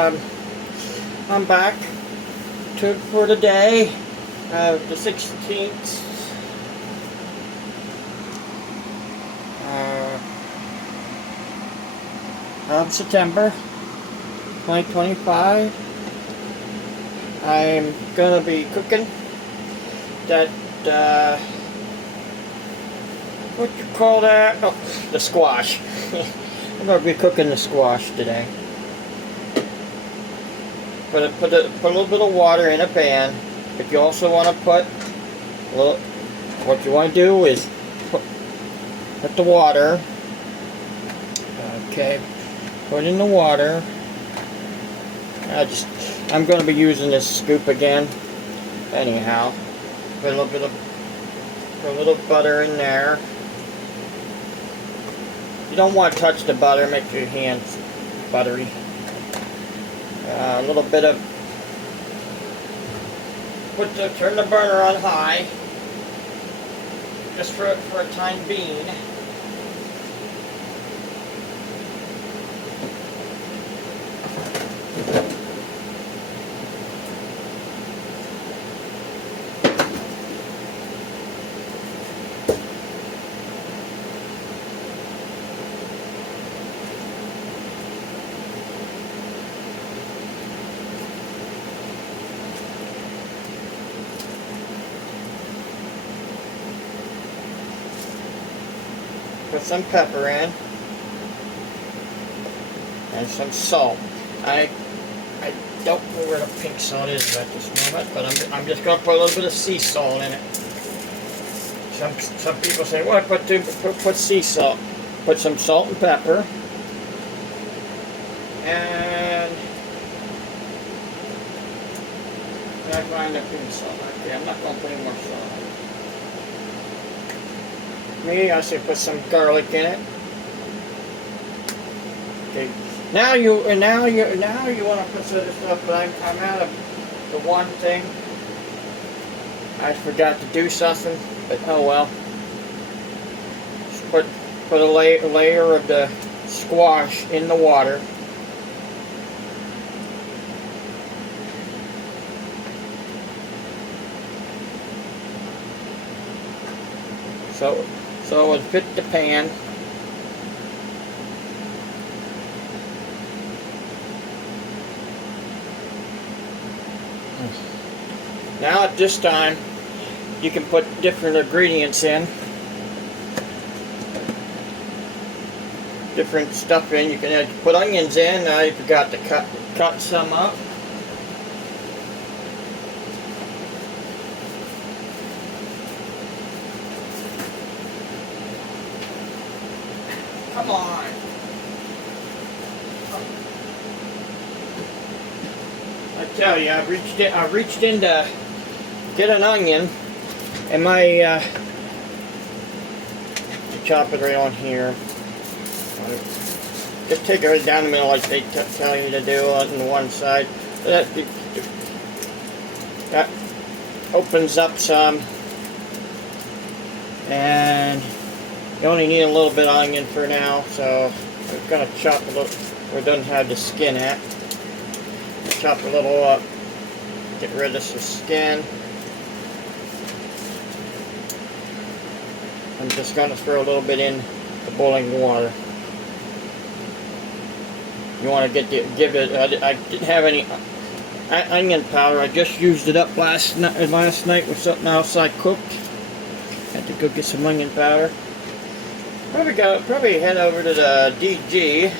I'm back for the day, the 16th of September 2025. I'm gonna be cooking that, what you call that? Oh, the squash. I'm gonna be cooking the squash today. Put a little bit of water in a pan. If you also want to put a little, what you want to do is put the water. Okay, put in the water. I'm going to be using this scoop again. Anyhow, put a little butter in there. You don't want to touch the butter; make your hands buttery. A little bit of, turn the burner on high, just for a time being. Put some pepper in and some salt. I don't know where the pink salt is at this moment, but I'm just going to put a little bit of sea salt in it. Some people say, "What? Put sea salt." Put some salt and pepper, and I find the pink salt right there. I'm not going to put any more salt. I say put some garlic in it. Okay. Now you want to put some other stuff, but I'm out of the one thing. I forgot to do something, but oh well. Just put a layer of the squash in the water. So it fit the pan. Now at this time, you can put different ingredients in. Different stuff in. You can put onions in. I forgot to cut some up. Come on. I tell you, I reached in to get an onion, and my chop it right on here. Just take it right down the middle like they tell you to do on the one side. That opens up some, and you only need a little bit of onion for now, so we're going to chop a little where it doesn't have the skin at. Chop a little up, get rid of some skin. I'm just going to throw a little bit in the boiling water. You want to give it, I didn't have any onion powder, I just used it up last night with something else I cooked. Had to go get some onion powder. Probably head over to the DG,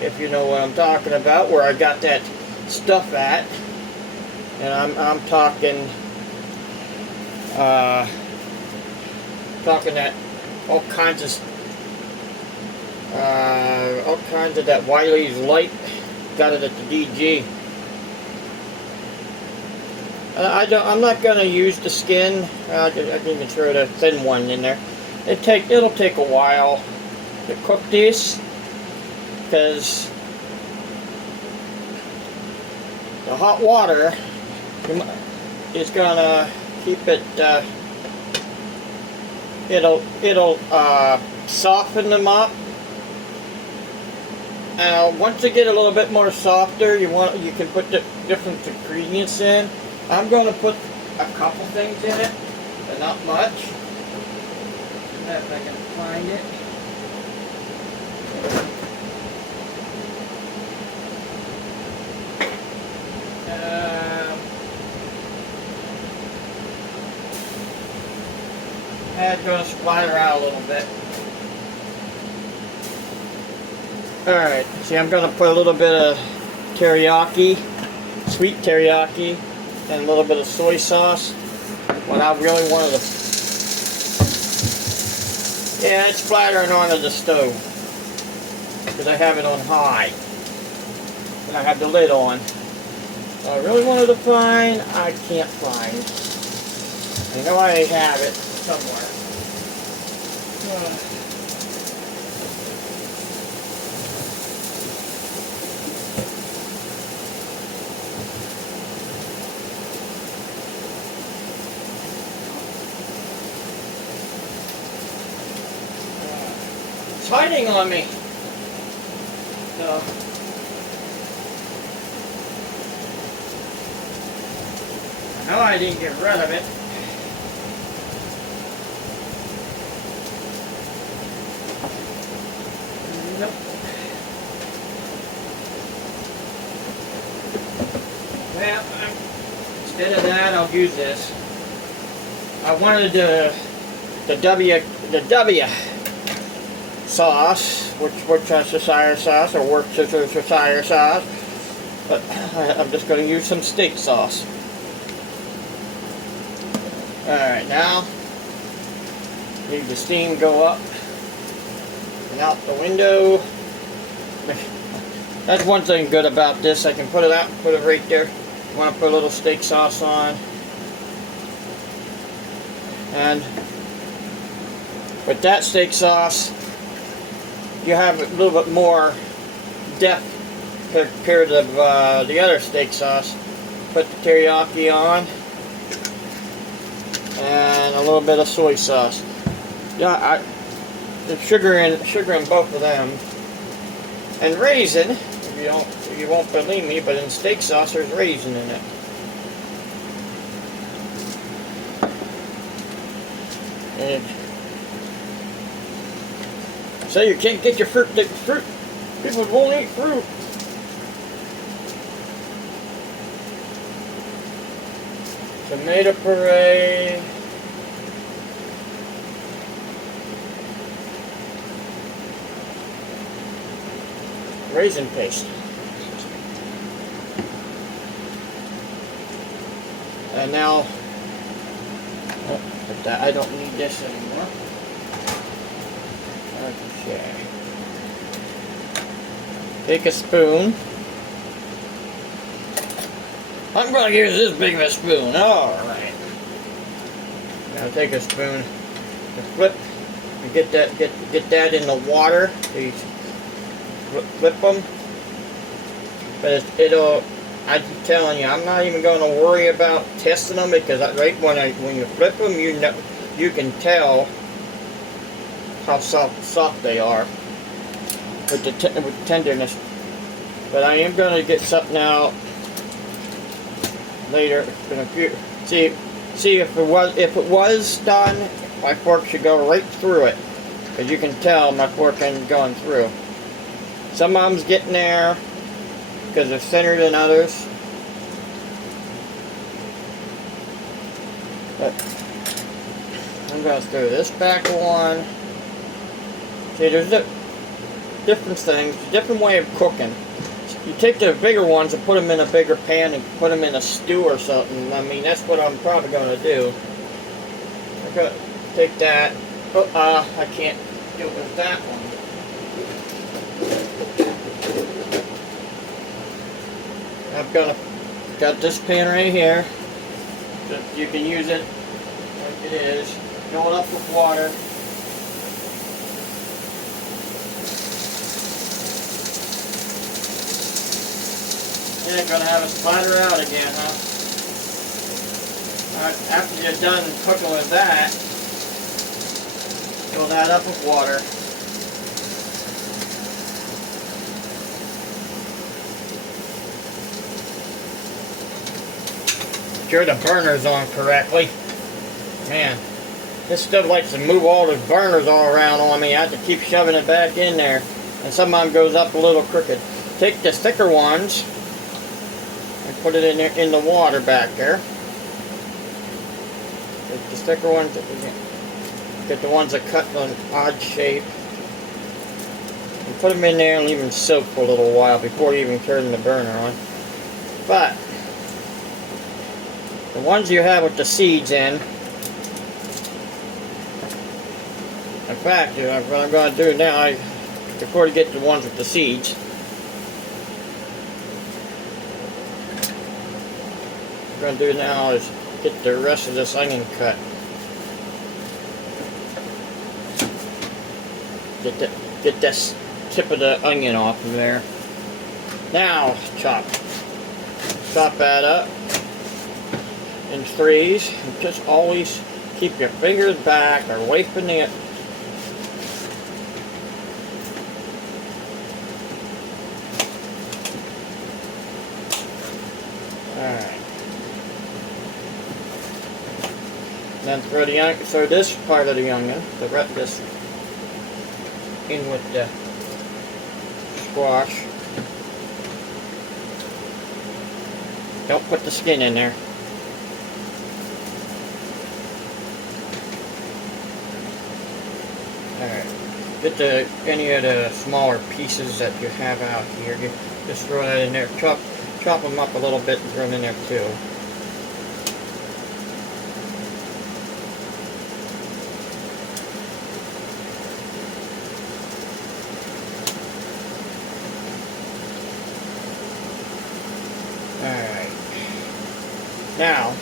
if you know what I'm talking about, where I got that stuff at. And I'm talking that all kinds of that Wiley's Light. Got it at the DG. I'm not gonna use the skin. I can even throw the thin one in there. It'll take a while to cook this, because the hot water is gonna keep it. It'll soften them up Once they get a little bit more softer, you can put the different ingredients in. I'm going to put a couple things in it, but not much. If I can find it. I'm going to splatter out a little bit. Alright, see, I'm going to put a little bit of teriyaki, sweet teriyaki, and a little bit of soy sauce. When I really wanted to... Yeah, it's splattering onto the stove. Because I have it on high. And I have the lid on. So I really wanted to find, I can't find. I know I have it somewhere. It's hiding on me. So. I know I didn't get rid of it. Nope. Well, instead of that, I'll use this. I wanted the W sauce, which is Worcestershire sauce, or Worcestershire sauce, but I'm just going to use some steak sauce. Alright, now leave the steam go up and out the window. That's one thing good about this. I can put it out and put it right there. I want to put a little steak sauce on. And with that steak sauce, you have a little bit more depth compared to the other steak sauce. Put the teriyaki on. And a little bit of soy sauce. Yeah, there's sugar in both of them. And raisin, if you won't believe me, but in steak sauce there's raisin in it. And so you can't get your fruit. People won't eat fruit. Tomato puree. Raisin paste. And now, I don't need this anymore. Okay. Take a spoon. I'm going to use this big of a spoon. Alright. Now take a spoon and flip and get that in the water. These flip them. But I'm telling you, I'm not even going to worry about testing them, because right when you flip them, you can tell how soft they are with tenderness. But I am going to get something out later. See if it was done, my fork should go right through it, because you can tell my fork ain't going through. Some of them's getting there because they're thinner than others. But I'm going to throw this back on. See, there's different things, different way of cooking. You take the bigger ones and put them in a bigger pan and put them in a stew or something. I mean, that's what I'm probably going to do. I'm going to take that. I can't deal with that one. I've got this pan right here. You can use it like it is. Fill it up with water. Yeah, gonna have it splatter out again, huh? Alright, after you're done cooking with that, fill that up with water. sure the burner's on correctly. Man, this stuff likes to move all the burners all around on me. I have to keep shoving it back in there. And some of them goes up a little crooked. Take the thicker ones and put it in there, in the water back there. Take the thicker ones, get the ones that cut in an odd shape. And put them in there and leave them soak for a little while before you even turn the burner on. But the ones you have with the seeds in fact, what I'm going to do now, before you get the ones with the seeds, what I'm going to do now is get the rest of this onion cut. Get this tip of the onion off of there. Now, chop that up in threes, and just always keep your fingers back or away from the then throw this part of the onion, this in with the squash. Don't put the skin in there. Alright. Get any of the smaller pieces that you have out here. Just throw that in there. Chop them up a little bit and throw them in there too. Alright. Now,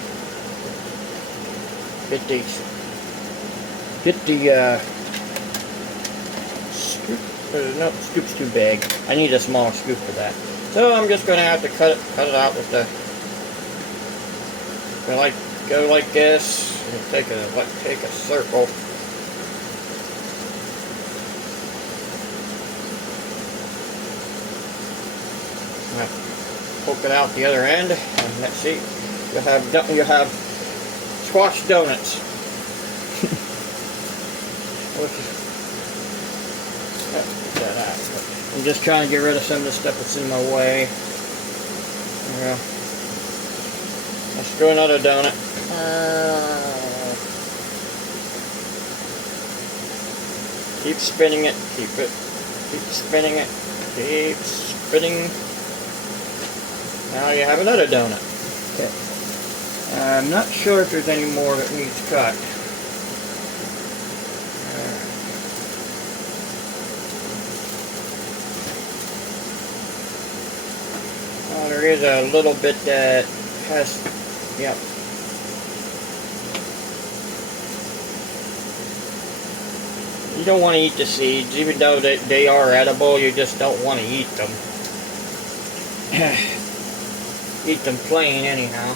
get the scoop. No, scoop's too big. I need a smaller scoop for that. So I'm just going to have to cut it out with the. Go like this. And take a circle. Poke it out the other end, and let's see, you have squash donuts. I'm just trying to get rid of some of the stuff that's in my way. Yeah. Let's do another donut. Keep spinning it. Keep spinning it. Keep spinning. Now you have another donut. Okay. I'm not sure if there's any more that needs cut. Oh, there is a little bit that has, yep. You don't want to eat the seeds, even though they are edible, you just don't want to eat them. Eat them plain anyhow.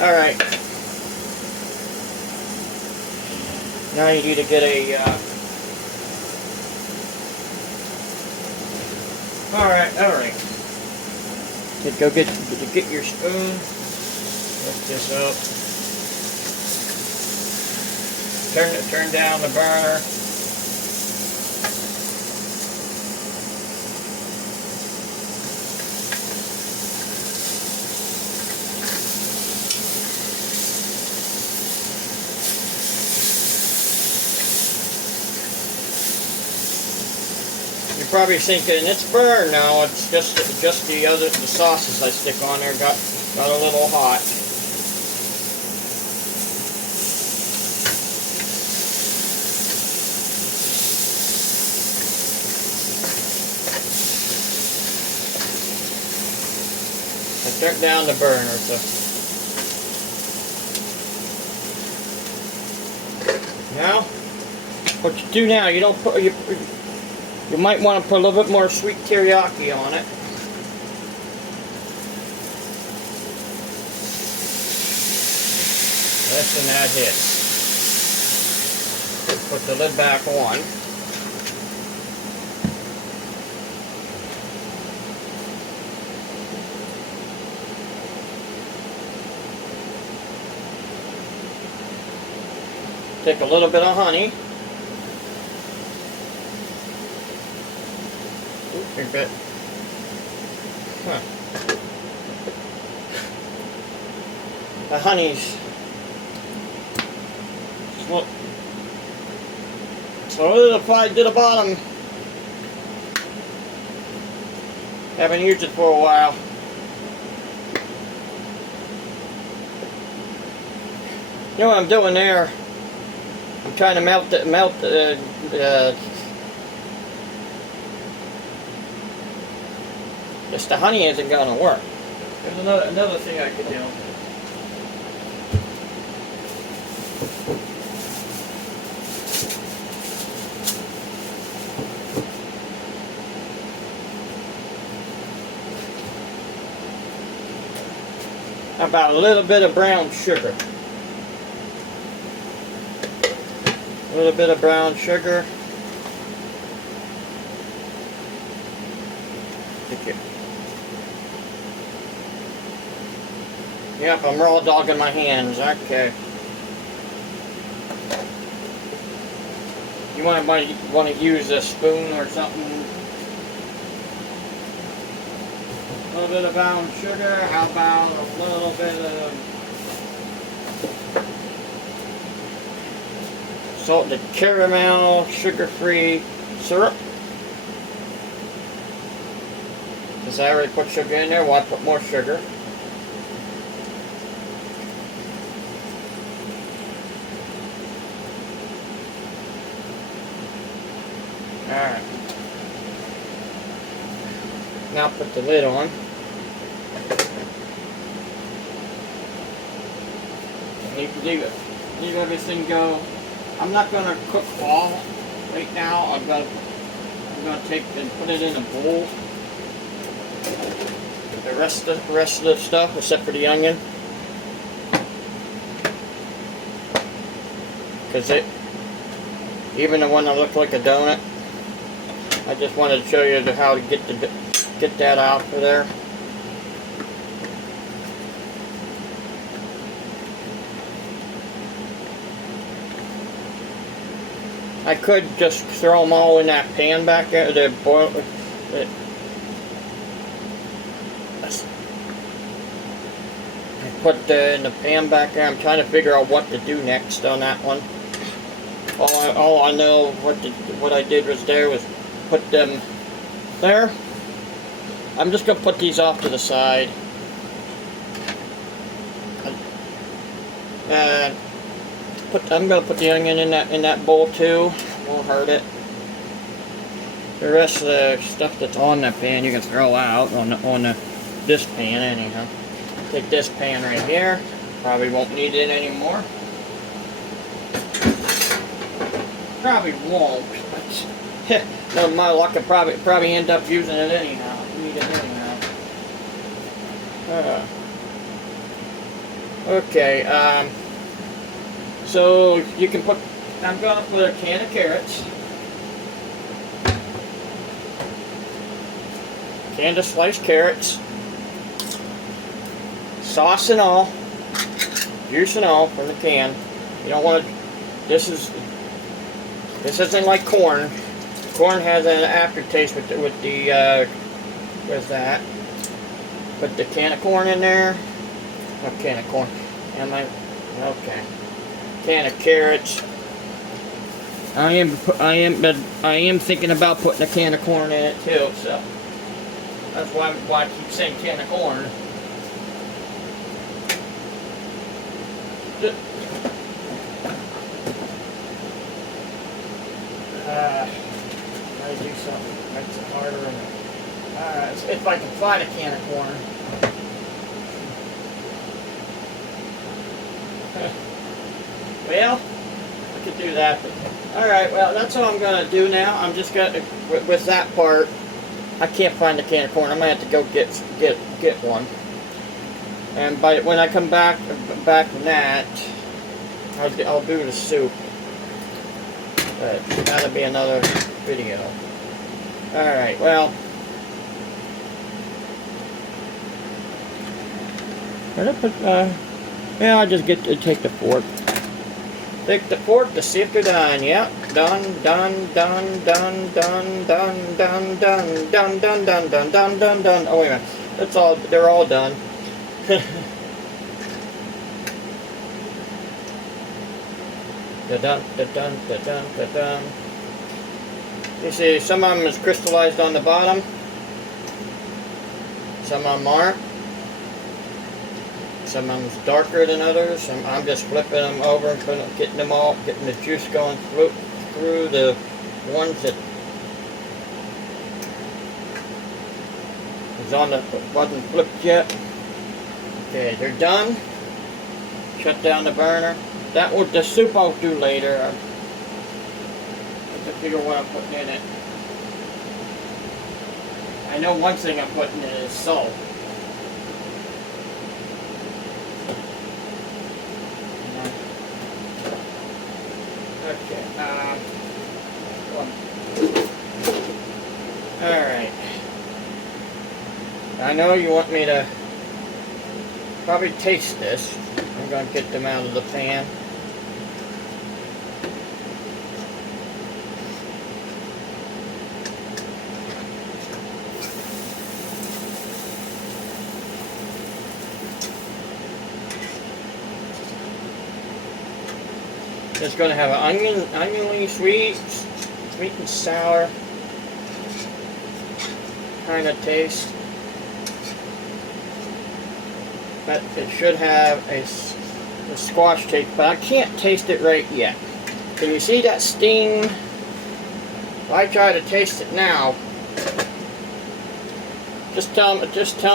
Alright. Now you need to get a alright. Go get your spoon. Lift this up. Turn down the burner. You're probably thinking it's burned. No, it's just the sauces I stick on there got a little hot. I turned down the burner, so now what you do now, you don't put you might want to put a little bit more sweet teriyaki on it. Less than that hits. Put the lid back on. Take a little bit of honey. Oops, a bit. Huh. The honey's solidified to the bottom. Haven't used it for a while. You know what I'm doing there? I'm trying to melt just the honey isn't gonna work. There's another thing I could do. How about a little bit of brown sugar? A little bit of brown sugar. Yep, I'm raw dogging my hands. Okay. You want to use a spoon or something? A little bit of brown sugar. How about a little bit of salted caramel, sugar-free syrup? Because I already put sugar in there. Why put more sugar? Alright. Now put the lid on. Leave everything go. I'm not going to cook all right now. I'm going to take and put it in a bowl. The rest of the stuff, except for the onion, because even the one that looked like a donut. I just wanted to show you how to get that out of there. I could just throw them all in that pan back there to boil it. I put in the pan back there. I'm trying to figure out what to do next on that one. All I know what I did was put them there. I'm just gonna put these off to the side. I'm gonna put the onion in that bowl too. Won't hurt it. The rest of the stuff that's on that pan you can throw out on this pan anyhow. Take this pan right here. Probably won't need it anymore. Probably won't. No, my luck, I'll probably end up using it anyhow. Need it anyhow. Okay. So you can put. I'm gonna put a can of carrots. Can of sliced carrots. Sauce and all. Juice and all from the can. You don't want to. This isn't like corn. Corn has an aftertaste with that. Put the can of corn in there. A can of corn. Okay. Can of carrots. I am thinking about putting a can of corn in it too. So that's why I keep saying can of corn. I do something makes it harder. Alright, so if I can find a can of corn. Well, I could do that. Alright, well, that's what I'm going to do now. I'm just going to, with that part, I can't find a can of corn. I'm going to have to go get one. And when I come back from that, I'll do the soup. But that'll be another video. Alright, well. Where did I put, yeah, I'll just take the fork. Lick the fork to see if they're done. Yep. Done, done, done, done, done, done, done, done, done, done, done, done, done, done, done. Oh, wait a minute. That's all. They're all done. Da-dun, da-dun, da-dun, da-dun. You see, some of them is crystallized on the bottom. Some of them aren't. Some of them's darker than others. I'm just flipping them over and getting them all, getting the juice going through the ones that wasn't flipped yet. Okay, they're done. Shut down the burner. The soup I'll do later. I have to figure what I'm putting in it. I know one thing I'm putting in is salt. Okay. Alright. I know you want me to probably taste this. I'm going to get them out of the pan. It's going to have an oniony sweet and sour kind of taste. But it should have a squash taste, but I can't taste it right yet. Can you see that steam? If I try to taste it now, just tell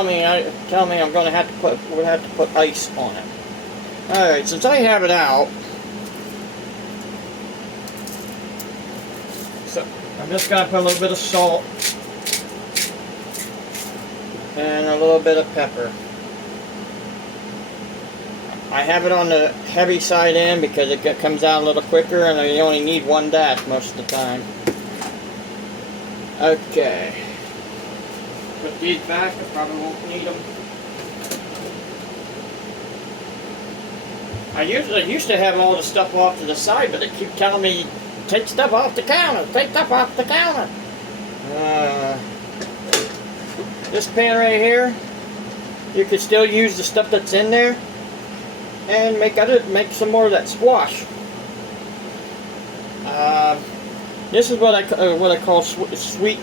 me I'm going to have to put ice on it. All right, since I have it out. So I'm just going to put a little bit of salt and a little bit of pepper. I have it on the heavy side in because it comes out a little quicker and you only need one dash most of the time. Okay. Put these back, I probably won't need them. I used to have all the stuff off to the side, but they keep telling me, take stuff off the counter, take stuff off the counter. This pan right here, you could still use the stuff that's in there and make some more of that squash. This is what I call sweet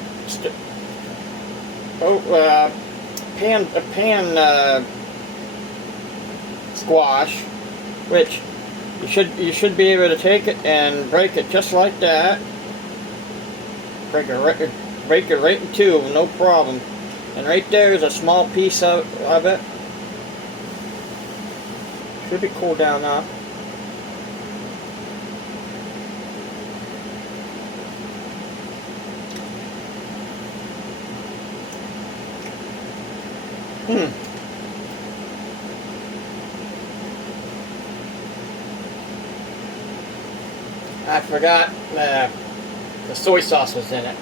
pan squash, which you should be able to take it and break it just like that. Break it right in two, no problem. And right there is a small piece of it. Should be cooled down now. I forgot the soy sauce was in it.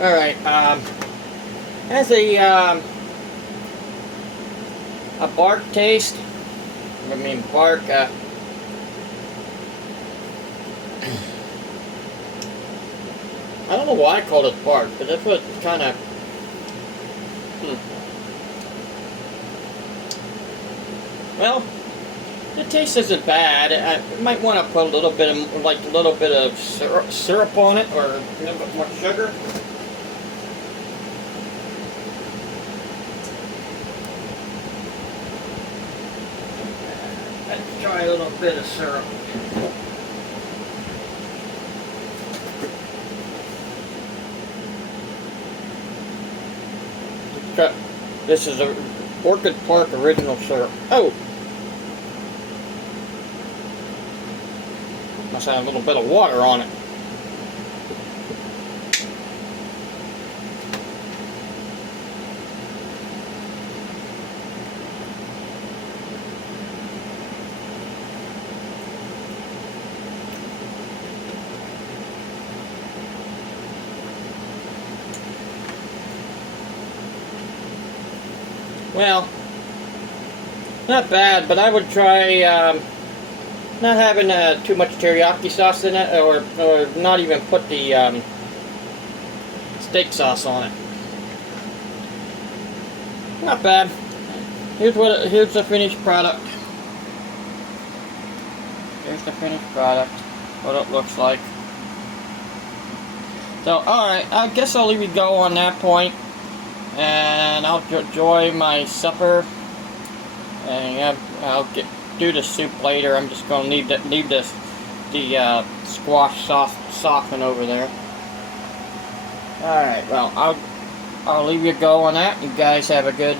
Alright, has a bark taste. I mean bark, I don't know why I called it bark, but that's what it kind of, well, the taste isn't bad. I might want to put a little bit of syrup on it, or a little bit more sugar. Let's try a little bit of syrup. This is a Orchid Park original syrup. Oh! Must have a little bit of water on it. Well, not bad, but I would try not having too much teriyaki sauce in it, or not even put the steak sauce on it. Not bad. Here's the finished product. Here's the finished product. What it looks like. So, alright, I guess I'll leave you go on that point, and I'll enjoy my supper, and yeah, I'll do the soup later. I'm just gonna leave the squash sauce soften over there. Alright, well, I'll leave you go on that. You guys have a good